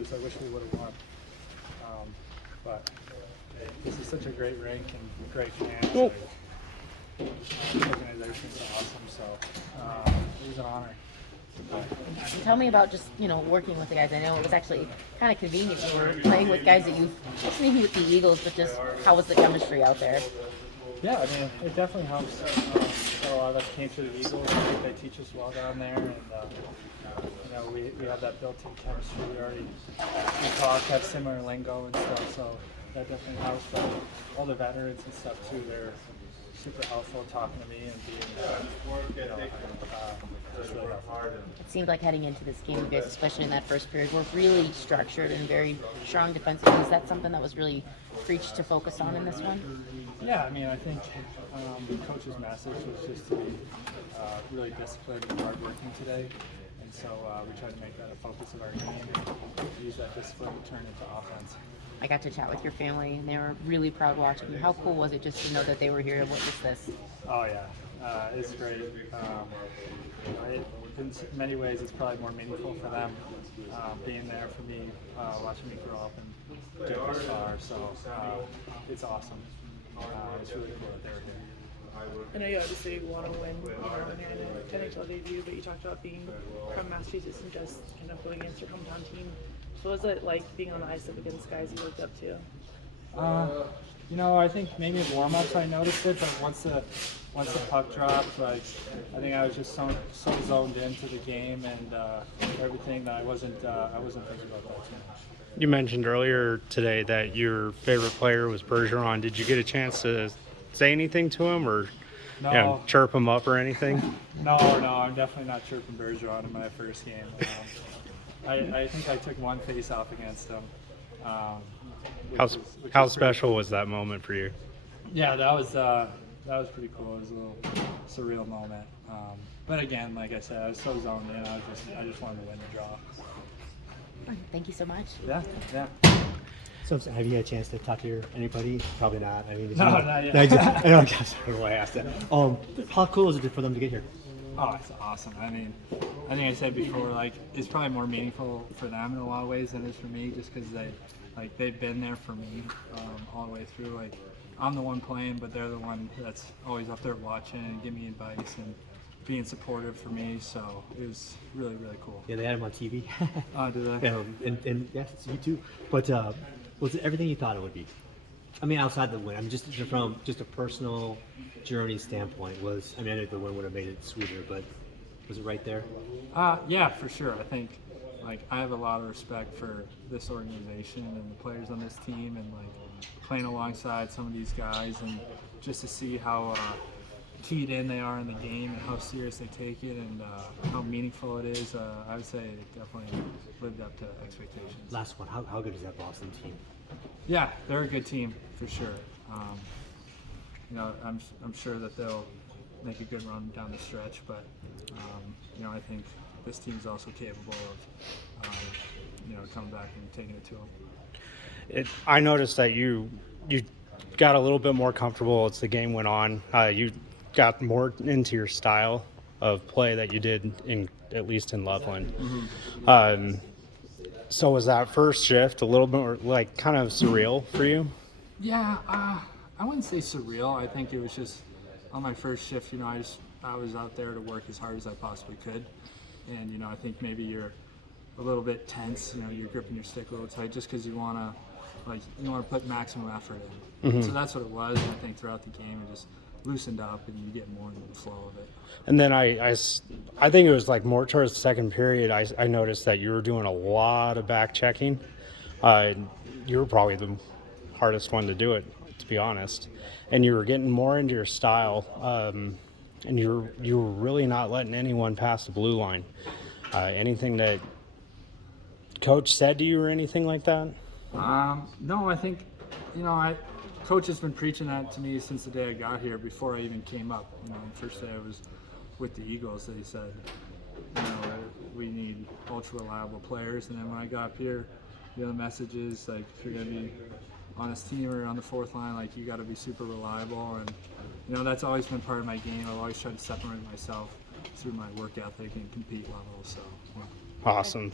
lose. I wish we would have won. But this is such a great rink and great fans. Oh. The organization's awesome, so it was an honor. Tell me about just, working with the guys. I know it was actually kind of convenient. You were playing with guys that you, just maybe with the Eagles, but just how was the chemistry out there? Yeah, I mean, it definitely helps. A lot of us came through the Eagles. I think they teach us well down there, and we have that built-in chemistry. We talk, have similar lingo and stuff, so that definitely helps. But all the veterans and stuff too, they're super helpful talking to me and being, just really helpful. It seemed like heading into this game, you guys, especially in that first period, were really structured and very strong defensively. Is that something that was really preached to focus on in this one? Yeah, I mean, I think the coach's message was just to be really disciplined and hardworking today. And so we tried to make that a focus of our game and use that discipline to turn into offense. I got to chat with your family, and they were really proud watching you. How cool was it just to know that they were here to witness this? Oh, yeah. It's great. In many ways, it's probably more meaningful for them being there for me, watching me grow up and get this far. So it's awesome. It's really cool that they were here. I know you obviously want to win in your NHL debut, but you talked about being from Massachusetts and just kind of going against your hometown team. So what was it like being on the ice up against guys you looked up to? I think maybe in warm-ups I noticed it, but once the puck dropped, I think I was just so zoned into the game and everything that I wasn't thinking about that too much. You mentioned earlier today that your favorite player was Bergeron. Did you get a chance to say anything to him or No. chirp him up or anything? No, I'm definitely not chirping Burke in my first game. I think I took one face-off against him. How special was that moment for you? Yeah, that was pretty cool. It was a little surreal moment. But again, like I said, I was so zoned in. I just wanted to win the draw. Thank you so much. Yeah. So have you had a chance to talk to anybody? Probably not. I mean, No, not yet. I don't know why I asked that. How cool is it for them to get here? Oh, it's awesome. I mean, I think I said before, it's probably more meaningful for them in a lot of ways than it is for me, just because they've been there for me all the way through. I'm the one playing, but they're the one that's always up there watching and giving me advice and being supportive for me. So it was really, really cool. Yeah, they had him on TV. Oh, did they? And yes, you too. But was it everything you thought it would be? I mean, outside the win, I mean, just from a personal journey standpoint, I know the win would have made it sweeter, but was it right there? Yeah, for sure. I think I have a lot of respect for this organization and the players on this team, and playing alongside some of these guys, and just to see how keyed in they are in the game and how serious they take it and how meaningful it is. I would say it definitely lived up to expectations. Last one, how good is that Boston team? Yeah, they're a good team for sure. I'm sure that they'll make a good run down the stretch, but I think this team's also capable of coming back and taking it to them. I noticed that you got a little bit more comfortable as the game went on. You got more into your style of play that you did at least in Loveland. Mm-hmm. So was that first shift a little bit more, kind of surreal for you? Yeah, I wouldn't say surreal. I think it was just on my first shift. I was out there to work as hard as I possibly could, and I think maybe you're a little bit tense. You're gripping your stick a little tight just because you want to put maximum effort in. Mm-hmm. So that's what it was. And I think throughout the game, it just loosened up and you get more into the flow of it. And then I think it was more towards the second period. I noticed that you were doing a lot of back checking. You were probably the hardest one to do it, to be honest. And you were getting more into your style, and you were really not letting anyone pass the blue line. Anything that coach said to you or anything like that? No, I think Coach has been preaching that to me since the day I got here, before I even came up. The first day I was with the Eagles, they said, we need ultra reliable players. And then when I got up here, the message is if you're gonna be on this team or on the fourth line, you got to be super reliable. And that's always been part of my game. I've always tried to separate myself through my work ethic and compete level. So. Awesome.